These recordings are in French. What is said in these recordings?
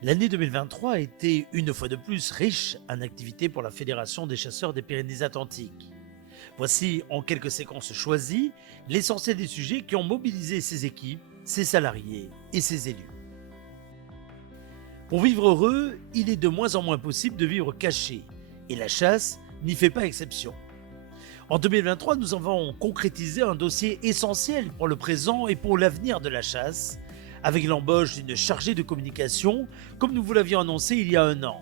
L'année 2023 a été une fois de plus riche en activités pour la Fédération des chasseurs des Pyrénées-Atlantiques. Voici en quelques séquences choisies l'essentiel des sujets qui ont mobilisé ses équipes, ses salariés et ses élus. Pour vivre heureux, il est de moins en moins possible de vivre caché, et la chasse n'y fait pas exception. En 2023, nous avons concrétisé un dossier essentiel pour le présent et pour l'avenir de la chasse, avec l'embauche d'une chargée de communication, comme nous vous l'avions annoncé il y a un an.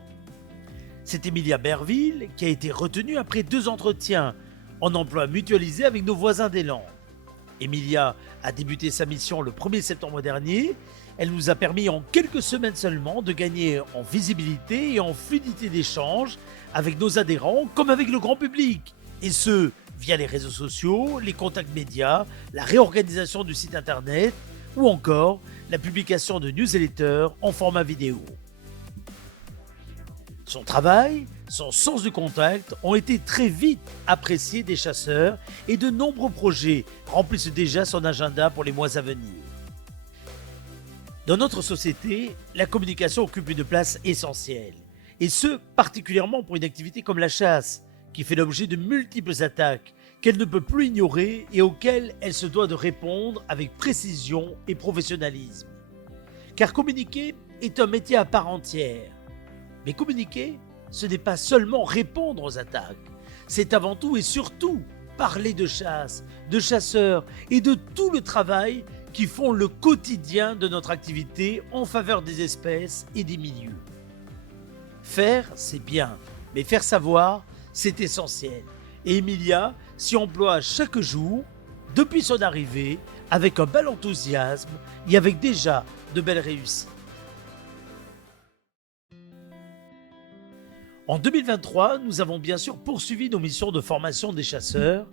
C'est Emilia Berville qui a été retenue après 2 entretiens en emploi mutualisé avec nos voisins des Landes. Emilia a débuté sa mission le 1er septembre dernier. Elle nous a permis en quelques semaines seulement de gagner en visibilité et en fluidité d'échange avec nos adhérents comme avec le grand public. Et ce, via les réseaux sociaux, les contacts médias, la réorganisation du site internet ou encore la publication de newsletters en format vidéo. Son travail, son sens du contact ont été très vite appréciés des chasseurs et de nombreux projets remplissent déjà son agenda pour les mois à venir. Dans notre société, la communication occupe une place essentielle, et ce, particulièrement pour une activité comme la chasse, qui fait l'objet de multiples attaques qu'elle ne peut plus ignorer et auxquelles elle se doit de répondre avec précision et professionnalisme. Car communiquer est un métier à part entière. Mais communiquer, ce n'est pas seulement répondre aux attaques, c'est avant tout et surtout parler de chasse, de chasseurs et de tout le travail qui font le quotidien de notre activité en faveur des espèces et des milieux. Faire, c'est bien, mais faire savoir, c'est essentiel. Et Emilia s'y emploie chaque jour, depuis son arrivée, avec un bel enthousiasme et avec déjà de belles réussites. En 2023, nous avons bien sûr poursuivi nos missions de formation des chasseurs,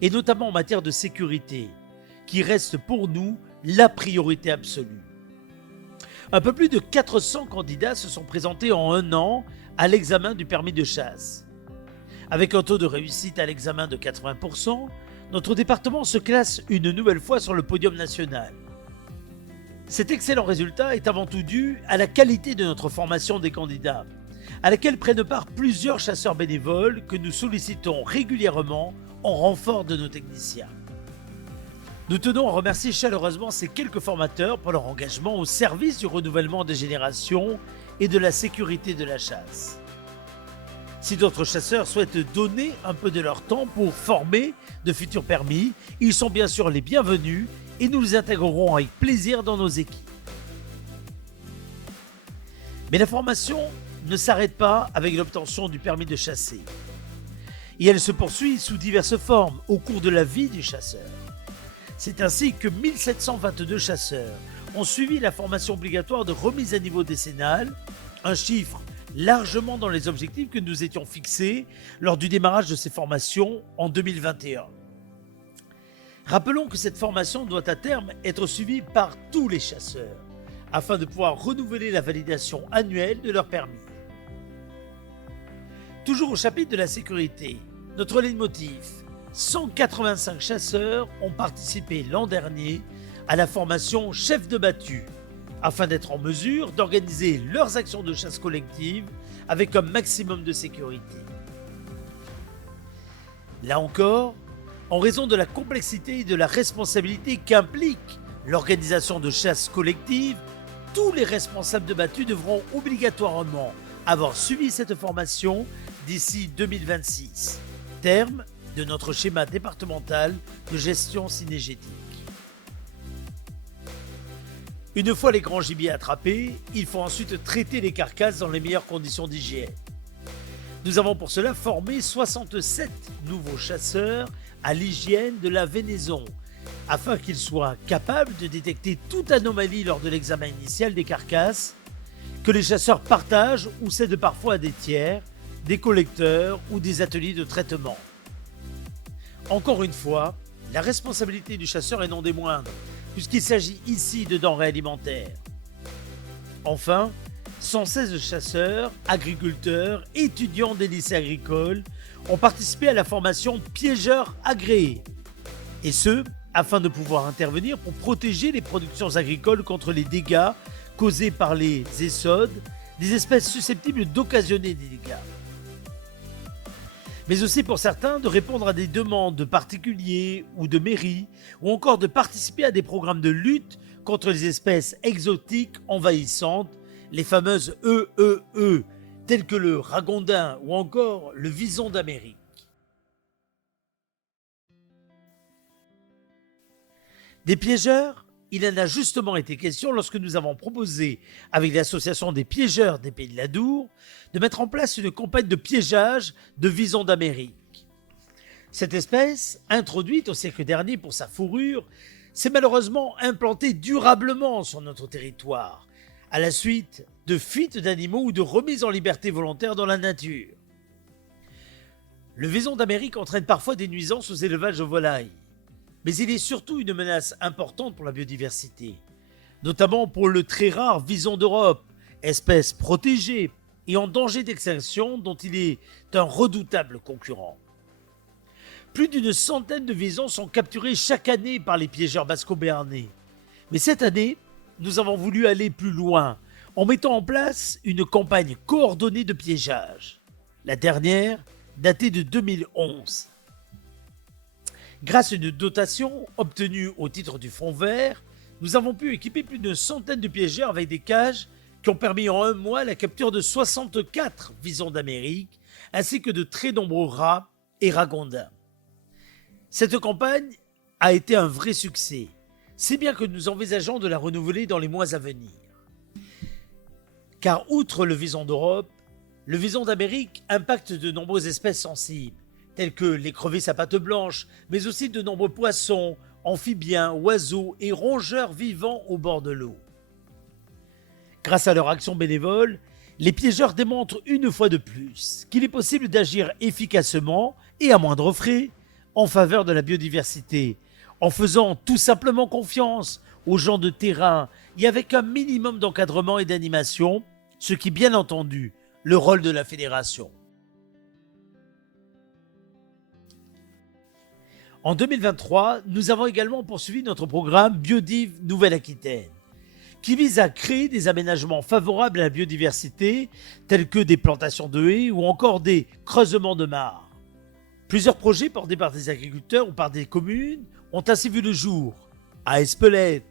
et notamment en matière de sécurité, qui reste pour nous la priorité absolue. Un peu plus de 400 candidats se sont présentés en un an à l'examen du permis de chasse. Avec un taux de réussite à l'examen de 80%, notre département se classe une nouvelle fois sur le podium national. Cet excellent résultat est avant tout dû à la qualité de notre formation des candidats, à laquelle prennent part plusieurs chasseurs bénévoles que nous sollicitons régulièrement en renfort de nos techniciens. Nous tenons à remercier chaleureusement ces quelques formateurs pour leur engagement au service du renouvellement des générations et de la sécurité de la chasse. Si d'autres chasseurs souhaitent donner un peu de leur temps pour former de futurs permis, ils sont bien sûr les bienvenus et nous les intégrerons avec plaisir dans nos équipes. Mais la formation ne s'arrête pas avec l'obtention du permis de chasser. Et elle se poursuit sous diverses formes au cours de la vie du chasseur. C'est ainsi que 1722 chasseurs ont suivi la formation obligatoire de remise à niveau décennale, un chiffre largement dans les objectifs que nous étions fixés lors du démarrage de ces formations en 2021. Rappelons que cette formation doit à terme être suivie par tous les chasseurs, afin de pouvoir renouveler la validation annuelle de leur permis. Toujours au chapitre de la sécurité, notre leitmotiv, 185 chasseurs ont participé l'an dernier à la formation chef de battue, afin d'être en mesure d'organiser leurs actions de chasse collective avec un maximum de sécurité. Là encore, en raison de la complexité et de la responsabilité qu'implique l'organisation de chasse collective, tous les responsables de battue devront obligatoirement avoir suivi cette formation d'ici 2026, terme de notre schéma départemental de gestion cynégétique. Une fois les grands gibiers attrapés, il faut ensuite traiter les carcasses dans les meilleures conditions d'hygiène. Nous avons pour cela formé 67 nouveaux chasseurs à l'hygiène de la venaison, afin qu'ils soient capables de détecter toute anomalie lors de l'examen initial des carcasses, que les chasseurs partagent ou cèdent parfois à des tiers, des collecteurs ou des ateliers de traitement. Encore une fois, la responsabilité du chasseur est non des moindres, puisqu'il s'agit ici de denrées alimentaires. Enfin, 116 chasseurs, agriculteurs, étudiants des lycées agricoles ont participé à la formation piégeurs agréés, et ce, afin de pouvoir intervenir pour protéger les productions agricoles contre les dégâts causés par les ésodes, des espèces susceptibles d'occasionner des dégâts. Mais aussi pour certains de répondre à des demandes de particuliers ou de mairies, ou encore de participer à des programmes de lutte contre les espèces exotiques envahissantes, les fameuses EEE, telles que le ragondin ou encore le vison d'Amérique. Des piégeurs, il en a justement été question lorsque nous avons proposé, avec l'association des piégeurs des Pays de l'Adour, de mettre en place une campagne de piégeage de visons d'Amérique. Cette espèce, introduite au siècle dernier pour sa fourrure, s'est malheureusement implantée durablement sur notre territoire, à la suite de fuites d'animaux ou de remises en liberté volontaire dans la nature. Le vison d'Amérique entraîne parfois des nuisances aux élevages de volailles, mais il est surtout une menace importante pour la biodiversité, notamment pour le très rare vison d'Europe, espèce protégée et en danger d'extinction dont il est un redoutable concurrent. Plus d'une centaine de visons sont capturés chaque année par les piégeurs basco-béarnais. Mais cette année, nous avons voulu aller plus loin en mettant en place une campagne coordonnée de piégeage. La dernière datait de 2011. Grâce à une dotation obtenue au titre du Fonds vert, nous avons pu équiper plus d'une centaine de piégeurs avec des cages qui ont permis en un mois la capture de 64 visons d'Amérique, ainsi que de très nombreux rats et ragondins. Cette campagne a été un vrai succès, si bien que nous envisageons de la renouveler dans les mois à venir. Car outre le vison d'Europe, le vison d'Amérique impacte de nombreuses espèces sensibles, telles que les crevisses à pattes blanches, mais aussi de nombreux poissons, amphibiens, oiseaux et rongeurs vivant au bord de l'eau. Grâce à leur action bénévole, les piégeurs démontrent une fois de plus qu'il est possible d'agir efficacement et à moindre frais en faveur de la biodiversité, en faisant tout simplement confiance aux gens de terrain et avec un minimum d'encadrement et d'animation, ce qui est bien entendu le rôle de la fédération. En 2023, nous avons également poursuivi notre programme Biodiv Nouvelle-Aquitaine, qui vise à créer des aménagements favorables à la biodiversité, tels que des plantations de haies ou encore des creusements de mares. Plusieurs projets portés par des agriculteurs ou par des communes ont ainsi vu le jour, à Espelette,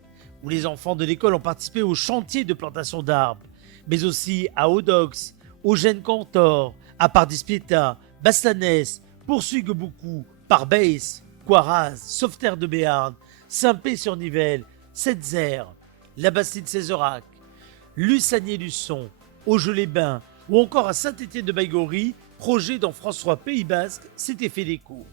où les enfants de l'école ont participé au chantier de plantation d'arbres, mais aussi à Audox, Eugène-Cantor, à Pardispieta, Bassanès, Poursuy-Geboucou, Parbeis, Coiraz, Sauveterre de Béarn, Saint-Pé-sur-Nivelle, Setzer, la Bastide-Cézerac, Lussagné-Luçon, Auge-les-Bains ou encore à Saint-Étienne-de-Baïgory, projet dont François Pays Basque s'était fait l'écho.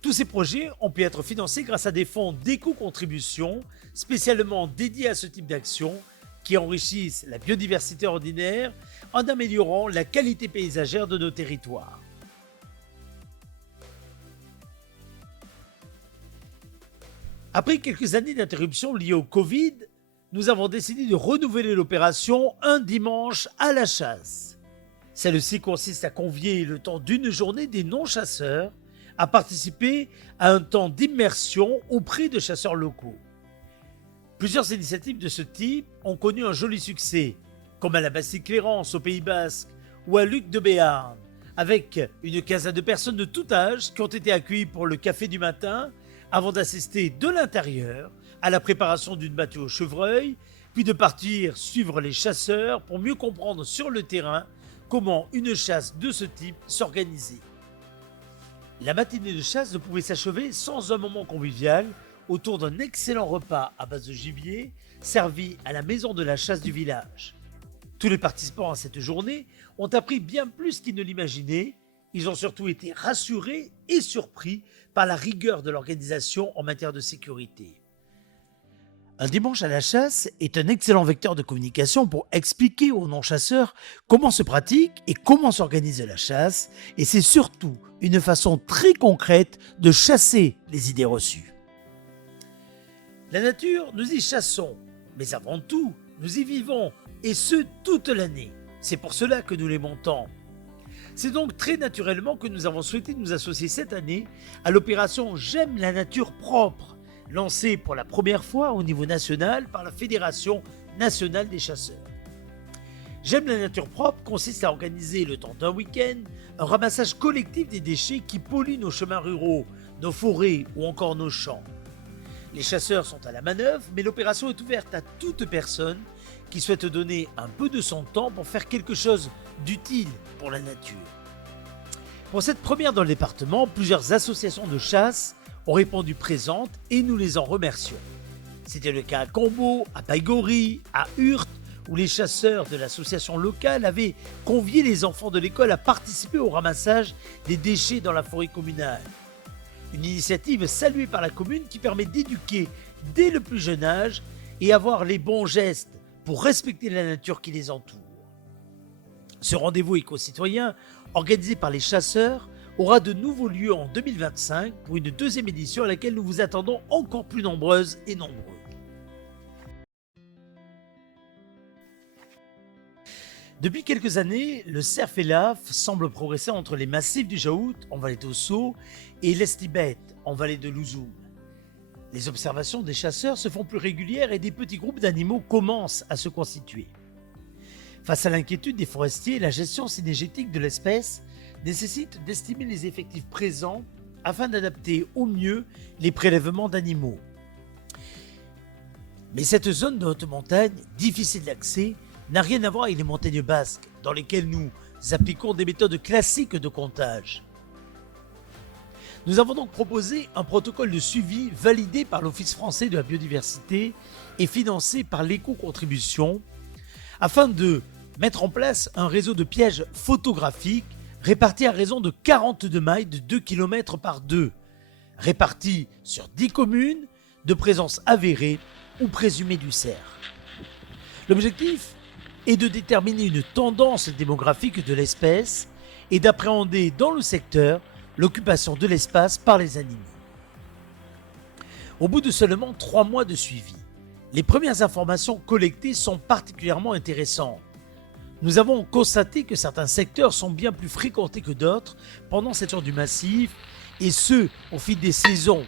Tous ces projets ont pu être financés grâce à des fonds d'éco-contribution spécialement dédiés à ce type d'action qui enrichissent la biodiversité ordinaire en améliorant la qualité paysagère de nos territoires. Après quelques années d'interruption liées au Covid, nous avons décidé de renouveler l'opération Un dimanche à la chasse. Celle-ci consiste à convier le temps d'une journée des non-chasseurs à participer à un temps d'immersion auprès de chasseurs locaux. Plusieurs initiatives de ce type ont connu un joli succès, comme à la Bastide-Clérance au Pays Basque ou à Luc de Béarn, avec une quinzaine de personnes de tout âge qui ont été accueillies pour le café du matin avant d'assister de l'intérieur à la préparation d'une battue au chevreuil, puis de partir suivre les chasseurs pour mieux comprendre sur le terrain comment une chasse de ce type s'organisait. La matinée de chasse ne pouvait s'achever sans un moment convivial autour d'un excellent repas à base de gibier servi à la maison de la chasse du village. Tous les participants à cette journée ont appris bien plus qu'ils ne l'imaginaient. Ils ont surtout été rassurés et surpris par la rigueur de l'organisation en matière de sécurité. Un dimanche à la chasse est un excellent vecteur de communication pour expliquer aux non-chasseurs comment se pratique et comment s'organise la chasse, et c'est surtout une façon très concrète de chasser les idées reçues. La nature, nous y chassons, mais avant tout, nous y vivons, et ce, toute l'année. C'est pour cela que nous l'aimons tant. C'est donc très naturellement que nous avons souhaité nous associer cette année à l'opération J'aime la nature propre, lancée pour la première fois au niveau national par la Fédération national des chasseurs. J'aime la nature propre consiste à organiser le temps d'un week-end un ramassage collectif des déchets qui polluent nos chemins ruraux, nos forêts ou encore nos champs. Les chasseurs sont à la manœuvre, mais l'opération est ouverte à toute personne qui souhaite donner un peu de son temps pour faire quelque chose d'utile pour la nature. Pour cette première dans le département, plusieurs associations de chasse ont répondu présentes et nous les en remercions. C'était le cas à Combo, à Baïgori, à Hurt, où les chasseurs de l'association locale avaient convié les enfants de l'école à participer au ramassage des déchets dans la forêt communale. Une initiative saluée par la commune qui permet d'éduquer dès le plus jeune âge et avoir les bons gestes pour respecter la nature qui les entoure. Ce rendez-vous éco-citoyen, organisé par les chasseurs, aura de nouveaux lieux en 2025 pour une deuxième édition à laquelle nous vous attendons encore plus nombreuses et nombreux. Depuis quelques années, le cerf et l'AF semblent progresser entre les massifs du Jaout, en vallée d'Osso, et l'Est-Tibet, en vallée de Louzoum. Les observations des chasseurs se font plus régulières et des petits groupes d'animaux commencent à se constituer. Face à l'inquiétude des forestiers, la gestion synergétique de l'espèce nécessite d'estimer les effectifs présents afin d'adapter au mieux les prélèvements d'animaux. Mais cette zone de haute montagne, difficile d'accès, n'a rien à voir avec les montagnes basques, dans lesquelles nous appliquons des méthodes classiques de comptage. Nous avons donc proposé un protocole de suivi validé par l'Office français de la biodiversité et financé par l'éco-contribution, afin de mettre en place un réseau de pièges photographiques répartis à raison de 42 mailles de 2 km par 2, répartis sur 10 communes de présence avérée ou présumée du cerf. L'objectif est de déterminer une tendance démographique de l'espèce et d'appréhender dans le secteur l'occupation de l'espace par les animaux. Au bout de seulement 3 mois de suivi, les premières informations collectées sont particulièrement intéressantes. Nous avons constaté que certains secteurs sont bien plus fréquentés que d'autres pendant cette heure du massif, et ce, au fil des saisons.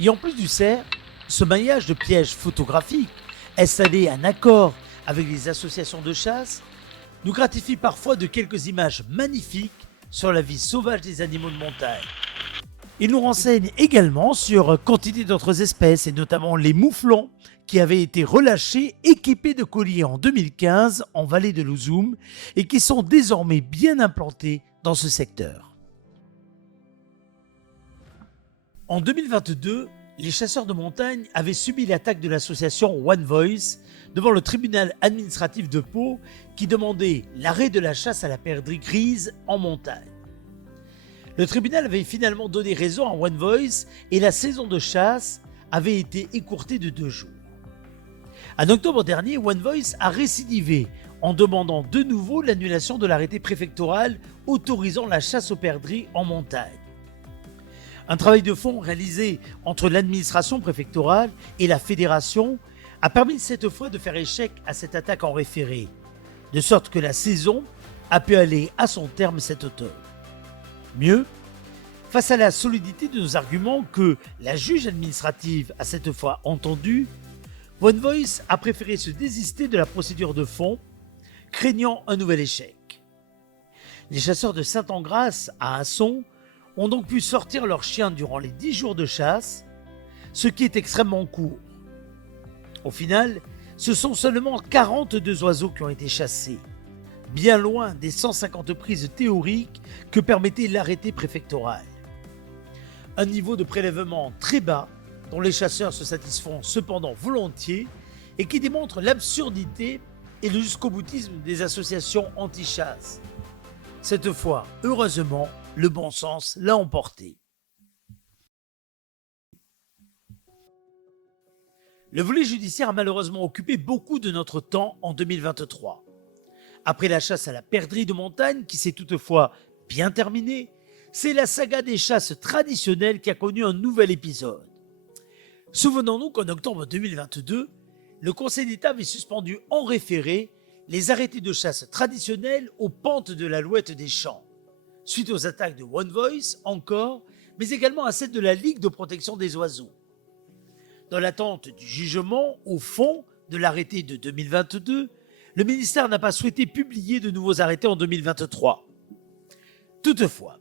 Et en plus du cerf, ce maillage de pièges photographiques, installé en accord avec les associations de chasse, nous gratifie parfois de quelques images magnifiques sur la vie sauvage des animaux de montagne. Il nous renseigne également sur quantité d'autres espèces, et notamment les mouflons, qui avaient été relâchés équipés de colliers en 2015 en vallée de Louzoum et qui sont désormais bien implantés dans ce secteur. En 2022, les chasseurs de montagne avaient subi l'attaque de l'association One Voice devant le tribunal administratif de Pau qui demandait l'arrêt de la chasse à la perdrix grise en montagne. Le tribunal avait finalement donné raison à One Voice et la saison de chasse avait été écourtée de 2 jours. En octobre dernier, One Voice a récidivé en demandant de nouveau l'annulation de l'arrêté préfectoral autorisant la chasse aux perdrix en montagne. Un travail de fond réalisé entre l'administration préfectorale et la fédération a permis cette fois de faire échec à cette attaque en référé, de sorte que la saison a pu aller à son terme cet automne. Mieux, face à la solidité de nos arguments que la juge administrative a cette fois entendus, One Voice a préféré se désister de la procédure de fond, craignant un nouvel échec. Les chasseurs de Saint-Engrâce à Asson ont donc pu sortir leurs chiens durant les 10 jours de chasse, ce qui est extrêmement court. Au final, ce sont seulement 42 oiseaux qui ont été chassés, bien loin des 150 prises théoriques que permettait l'arrêté préfectoral. Un niveau de prélèvement très bas dont les chasseurs se satisfont cependant volontiers et qui démontre l'absurdité et le jusqu'au-boutisme des associations anti-chasse. Cette fois, heureusement, le bon sens l'a emporté. Le volet judiciaire a malheureusement occupé beaucoup de notre temps en 2023. Après la chasse à la perdrix de montagne, qui s'est toutefois bien terminée, c'est la saga des chasses traditionnelles qui a connu un nouvel épisode. Souvenons-nous qu'en octobre 2022, le Conseil d'État avait suspendu en référé les arrêtés de chasse traditionnels aux pentes de l'Alouette des Champs, suite aux attaques de One Voice encore, mais également à celles de la Ligue de protection des oiseaux. Dans l'attente du jugement au fond de l'arrêté de 2022, le ministère n'a pas souhaité publier de nouveaux arrêtés en 2023. Toutefois,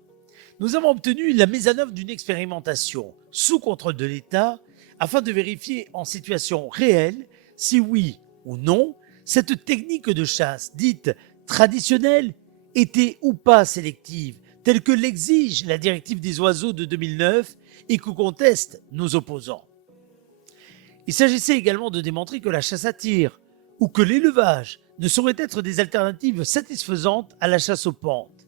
nous avons obtenu la mise en œuvre d'une expérimentation sous contrôle de l'État afin de vérifier en situation réelle si oui ou non cette technique de chasse dite traditionnelle était ou pas sélective, telle que l'exige la directive des oiseaux de 2009 et que contestent nos opposants. Il s'agissait également de démontrer que la chasse à tir ou que l'élevage ne sauraient être des alternatives satisfaisantes à la chasse aux pantes.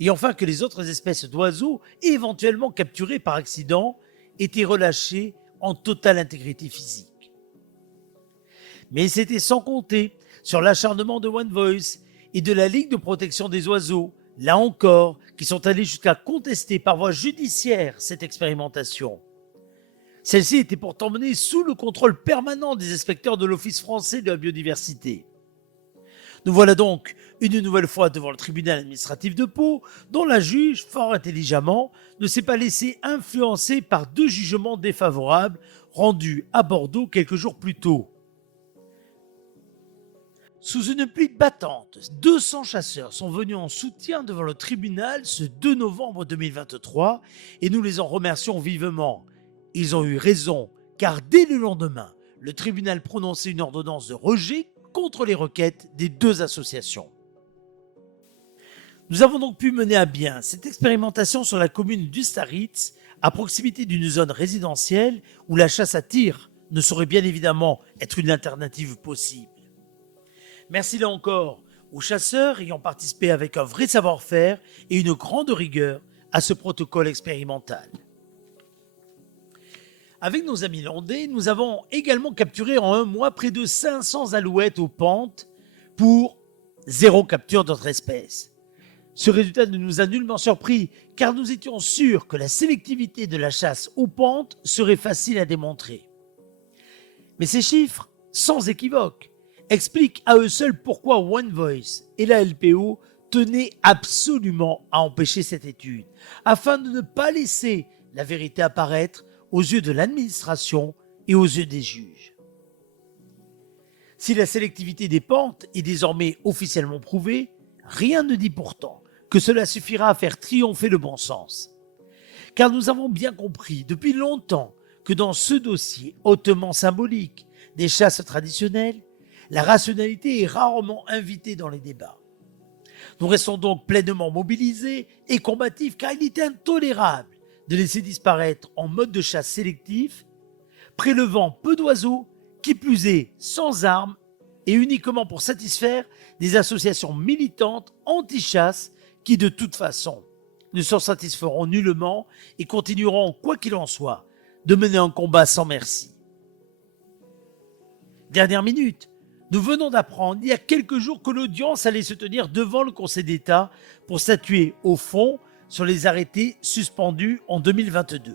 Et enfin que les autres espèces d'oiseaux, éventuellement capturées par accident, étaient relâchées en totale intégrité physique. Mais c'était sans compter sur l'acharnement de One Voice et de la Ligue de protection des oiseaux, là encore, qui sont allés jusqu'à contester par voie judiciaire cette expérimentation. Celle-ci était pourtant menée sous le contrôle permanent des inspecteurs de l'Office français de la biodiversité. Nous voilà donc une nouvelle fois devant le tribunal administratif de Pau, dont la juge, fort intelligemment, ne s'est pas laissée influencer par 2 jugements défavorables rendus à Bordeaux quelques jours plus tôt. Sous une pluie battante, 200 chasseurs sont venus en soutien devant le tribunal ce 2 novembre 2023 et nous les en remercions vivement. Ils ont eu raison, car dès le lendemain, le tribunal prononçait une ordonnance de rejet contre les requêtes des 2 associations. Nous avons donc pu mener à bien cette expérimentation sur la commune d'Ustaritz, à proximité d'une zone résidentielle où la chasse à tir ne saurait bien évidemment être une alternative possible. Merci là encore aux chasseurs ayant participé avec un vrai savoir-faire et une grande rigueur à ce protocole expérimental. Avec nos amis landais, nous avons également capturé en 1 mois près de 500 alouettes aux pentes pour 0 capture d'autres espèces. Ce résultat ne nous a nullement surpris car nous étions sûrs que la sélectivité de la chasse aux pentes serait facile à démontrer. Mais ces chiffres, sans équivoque, expliquent à eux seuls pourquoi One Voice et la LPO tenaient absolument à empêcher cette étude, afin de ne pas laisser la vérité apparaître aux yeux de l'administration et aux yeux des juges. Si la sélectivité des pentes est désormais officiellement prouvée, rien ne dit pourtant que cela suffira à faire triompher le bon sens. Car nous avons bien compris depuis longtemps que dans ce dossier hautement symbolique des chasses traditionnelles, la rationalité est rarement invitée dans les débats. Nous restons donc pleinement mobilisés et combatifs car il est intolérable de laisser disparaître en mode de chasse sélectif, prélevant peu d'oiseaux, qui plus est sans armes et uniquement pour satisfaire des associations militantes anti-chasse qui de toute façon ne s'en satisferont nullement et continueront, quoi qu'il en soit, de mener un combat sans merci. Dernière minute, nous venons d'apprendre il y a quelques jours que l'audience allait se tenir devant le Conseil d'État pour statuer au fond sur les arrêtés suspendus en 2022.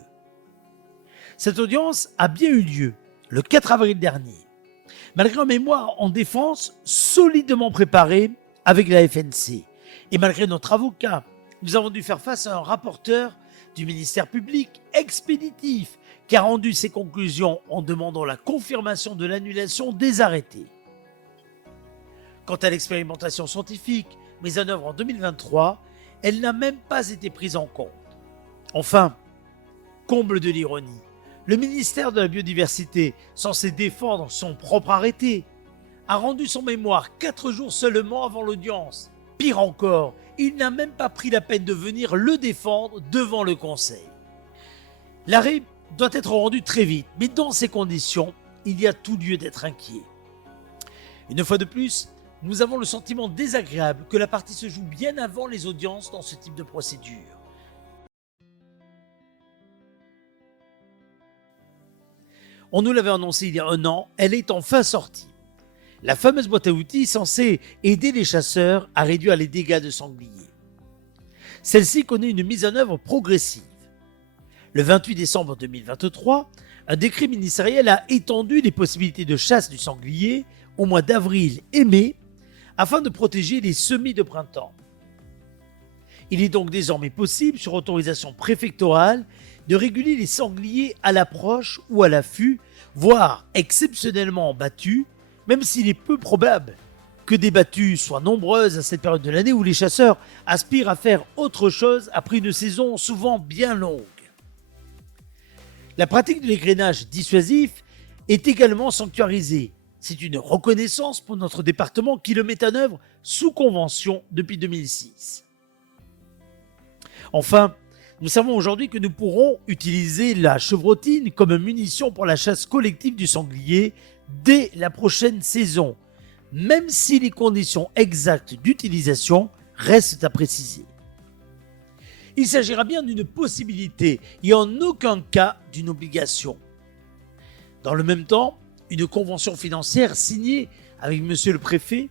Cette audience a bien eu lieu le 4 avril dernier, malgré un mémoire en défense solidement préparé avec la FNC. Et malgré notre avocat, nous avons dû faire face à un rapporteur du ministère public expéditif qui a rendu ses conclusions en demandant la confirmation de l'annulation des arrêtés. Quant à l'expérimentation scientifique mise en œuvre en 2023, elle n'a même pas été prise en compte. Enfin, comble de l'ironie, le ministère de la Biodiversité, censé défendre son propre arrêté, a rendu son mémoire 4 jours seulement avant l'audience. Pire encore, il n'a même pas pris la peine de venir le défendre devant le Conseil. L'arrêt doit être rendu très vite, mais dans ces conditions, il y a tout lieu d'être inquiet. Une fois de plus, nous avons le sentiment désagréable que la partie se joue bien avant les audiences dans ce type de procédure. On nous l'avait annoncé il y a 1 an, elle est enfin sortie. La fameuse boîte à outils censée aider les chasseurs à réduire les dégâts de sangliers. Celle-ci connaît une mise en œuvre progressive. Le 28 décembre 2023, un décret ministériel a étendu les possibilités de chasse du sanglier au mois d'avril et mai afin de protéger les semis de printemps. Il est donc désormais possible, sur autorisation préfectorale, de réguler les sangliers à l'approche ou à l'affût, voire exceptionnellement en battu, Même s'il est peu probable que des battues soient nombreuses à cette période de l'année où les chasseurs aspirent à faire autre chose après une saison souvent bien longue. La pratique de l'égrainage dissuasif est également sanctuarisée. C'est une reconnaissance pour notre département qui le met en œuvre sous convention depuis 2006. Enfin, nous savons aujourd'hui que nous pourrons utiliser la chevrotine comme munition pour la chasse collective du sanglier dès la prochaine saison, même si les conditions exactes d'utilisation restent à préciser. Il s'agira bien d'une possibilité et en aucun cas d'une obligation. Dans le même temps, une convention financière signée avec Monsieur le Préfet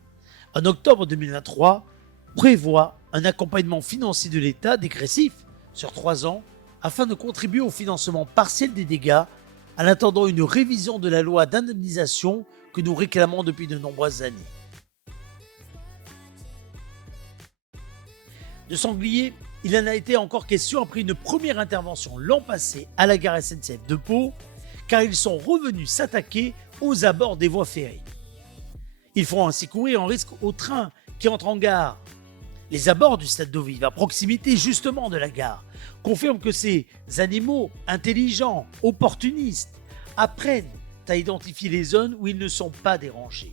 en octobre 2023 prévoit un accompagnement financier de l'État dégressif sur 3 ans afin de contribuer au financement partiel des dégâts en attendant une révision de la loi d'indemnisation que nous réclamons depuis de nombreuses années. De sangliers, il en a été encore question après une première intervention l'an passé à la gare SNCF de Pau, car ils sont revenus s'attaquer aux abords des voies ferrées. Ils font ainsi courir un risque aux trains qui entrent en gare. Les abords du stade d'eau vive, à proximité justement de la gare, confirment que ces animaux intelligents, opportunistes, apprennent à identifier les zones où ils ne sont pas dérangés.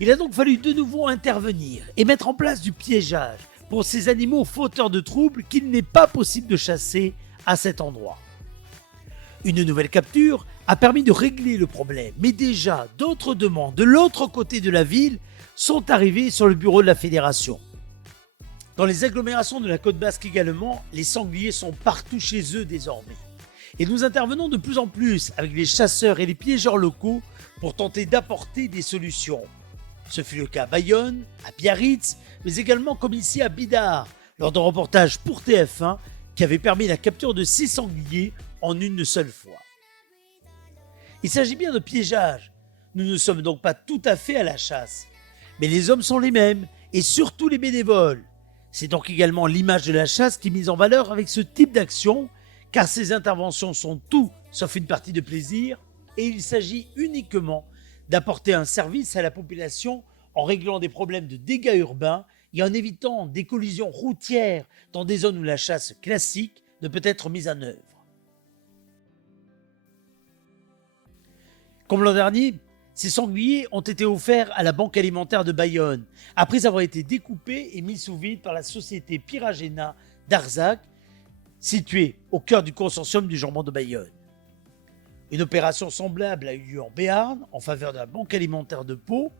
Il a donc fallu de nouveau intervenir et mettre en place du piégeage pour ces animaux fauteurs de troubles qu'il n'est pas possible de chasser à cet endroit. Une nouvelle capture a permis de régler le problème, mais déjà d'autres demandes de l'autre côté de la ville sont arrivées sur le bureau de la fédération. Dans les agglomérations de la côte basque également, les sangliers sont partout chez eux désormais. Et nous intervenons de plus en plus avec les chasseurs et les piégeurs locaux pour tenter d'apporter des solutions. Ce fut le cas à Bayonne, à Biarritz, mais également comme ici à Bidart, lors d'un reportage pour TF1 qui avait permis la capture de 6 sangliers en une seule fois. Il s'agit bien de piégeage. Nous ne sommes donc pas tout à fait à la chasse. Mais les hommes sont les mêmes, et surtout les bénévoles. C'est donc également l'image de la chasse qui est mise en valeur avec ce type d'action, car ces interventions sont tout sauf une partie de plaisir, et il s'agit uniquement d'apporter un service à la population en réglant des problèmes de dégâts urbains et en évitant des collisions routières dans des zones où la chasse classique ne peut être mise en œuvre. Comme l'an dernier, ces sangliers ont été offerts à la Banque alimentaire de Bayonne, après avoir été découpés et mis sous vide par la société Piragena d'Arzac, située au cœur du consortium du jambon de Bayonne. Une opération semblable a eu lieu en Béarn, en faveur de la Banque alimentaire de Pau,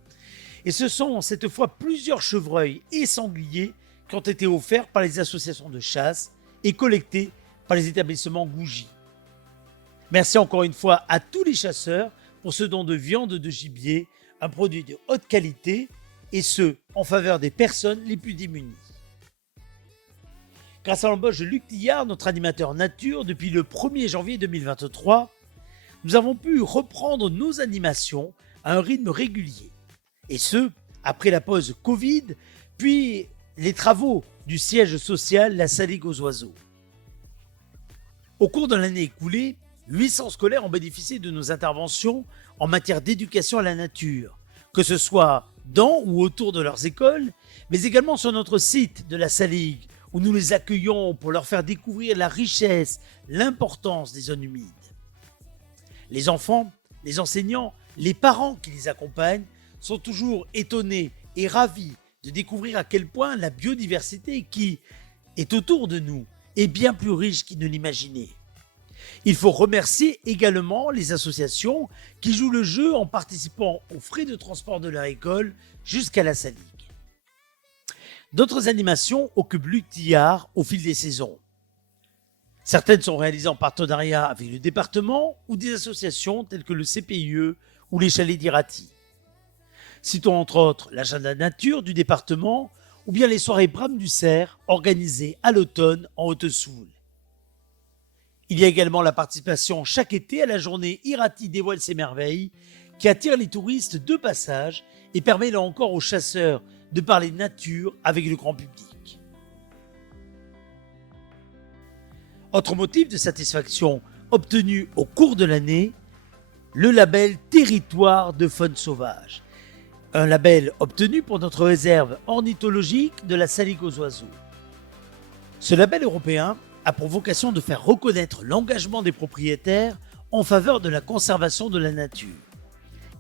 et ce sont cette fois plusieurs chevreuils et sangliers qui ont été offerts par les associations de chasse et collectés par les établissements Gougy. Merci encore une fois à tous les chasseurs pour ce don de viande de gibier, un produit de haute qualité, et ce, en faveur des personnes les plus démunies. Grâce à l'embauche de Luc Tillard, notre animateur nature, depuis le 1er janvier 2023, nous avons pu reprendre nos animations à un rythme régulier. Et ce, après la pause Covid, puis les travaux du siège social La Saligue aux Oiseaux. Au cours de l'année écoulée, 800 scolaires ont bénéficié de nos interventions en matière d'éducation à la nature, que ce soit dans ou autour de leurs écoles, mais également sur notre site de la Saligue, où nous les accueillons pour leur faire découvrir la richesse, l'importance des zones humides. Les enfants, les enseignants, les parents qui les accompagnent sont toujours étonnés et ravis de découvrir à quel point la biodiversité qui est autour de nous est bien plus riche qu'ils ne l'imaginaient. Il faut remercier également les associations qui jouent le jeu en participant aux frais de transport de leur école jusqu'à la Saligue. D'autres animations occupent Luc Tillard au fil des saisons. Certaines sont réalisées en partenariat avec le département ou des associations telles que le CPIE ou les chalets d'Irati. Citons entre autres l'agenda nature du département ou bien les soirées Bram du Cerf organisées à l'automne en Haute-Soule. Il y a également la participation chaque été à la journée Irati dévoile ses merveilles qui attire les touristes de passage et permet là encore aux chasseurs de parler nature avec le grand public. Autre motif de satisfaction obtenu au cours de l'année, le label Territoire de faune sauvage, un label obtenu pour notre réserve ornithologique de la Salique aux oiseaux. Ce label européen a pour vocation de faire reconnaître l'engagement des propriétaires en faveur de la conservation de la nature.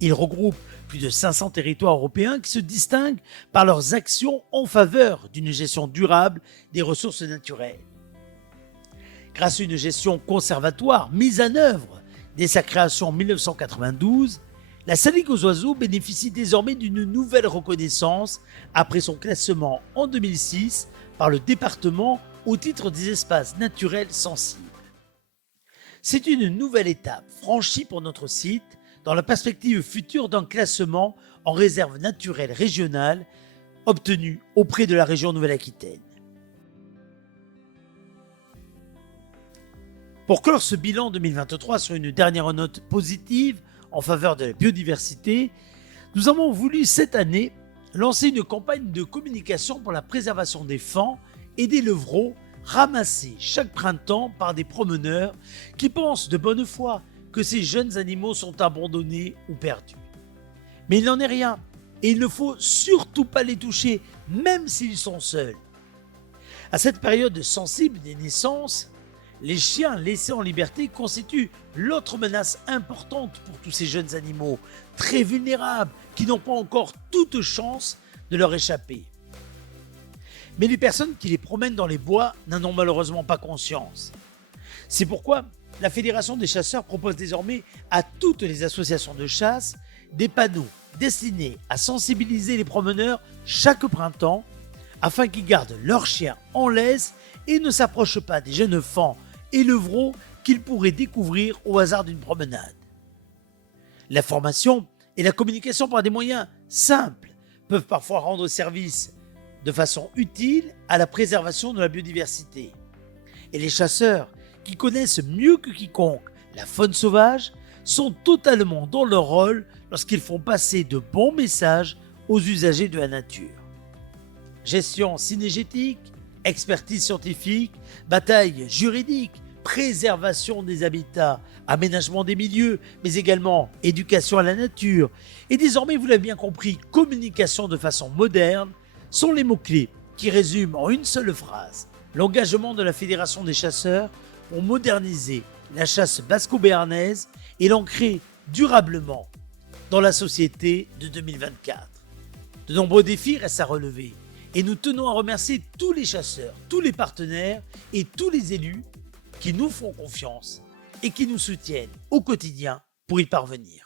Il regroupe plus de 500 territoires européens qui se distinguent par leurs actions en faveur d'une gestion durable des ressources naturelles. Grâce à une gestion conservatoire mise en œuvre dès sa création en 1992, la Salique aux oiseaux bénéficie désormais d'une nouvelle reconnaissance après son classement en 2006 par le département au titre des espaces naturels sensibles. C'est une nouvelle étape franchie pour notre site dans la perspective future d'un classement en réserve naturelle régionale obtenu auprès de la région Nouvelle-Aquitaine. Pour clore ce bilan 2023 sur une dernière note positive en faveur de la biodiversité, nous avons voulu cette année lancer une campagne de communication pour la préservation des faons et des levreaux ramassés chaque printemps par des promeneurs qui pensent de bonne foi que ces jeunes animaux sont abandonnés ou perdus. Mais il n'en est rien et il ne faut surtout pas les toucher, même s'ils sont seuls. À cette période sensible des naissances, les chiens laissés en liberté constituent l'autre menace importante pour tous ces jeunes animaux, très vulnérables, qui n'ont pas encore toute chance de leur échapper. Mais les personnes qui les promènent dans les bois n'en ont malheureusement pas conscience. C'est pourquoi la Fédération des chasseurs propose désormais à toutes les associations de chasse des panneaux destinés à sensibiliser les promeneurs chaque printemps afin qu'ils gardent leurs chiens en laisse et ne s'approchent pas des jeunes faons et levreaux qu'ils pourraient découvrir au hasard d'une promenade. L'information et la communication par des moyens simples peuvent parfois rendre service de façon utile à la préservation de la biodiversité. Et les chasseurs, qui connaissent mieux que quiconque la faune sauvage, sont totalement dans leur rôle lorsqu'ils font passer de bons messages aux usagers de la nature. Gestion synégétique, expertise scientifique, bataille juridique, préservation des habitats, aménagement des milieux, mais également éducation à la nature, et désormais, vous l'avez bien compris, communication de façon moderne, sont les mots-clés qui résument en une seule phrase l'engagement de la Fédération des chasseurs pour moderniser la chasse basco-béarnaise et l'ancrer durablement dans la société de 2024. De nombreux défis restent à relever et nous tenons à remercier tous les chasseurs, tous les partenaires et tous les élus qui nous font confiance et qui nous soutiennent au quotidien pour y parvenir.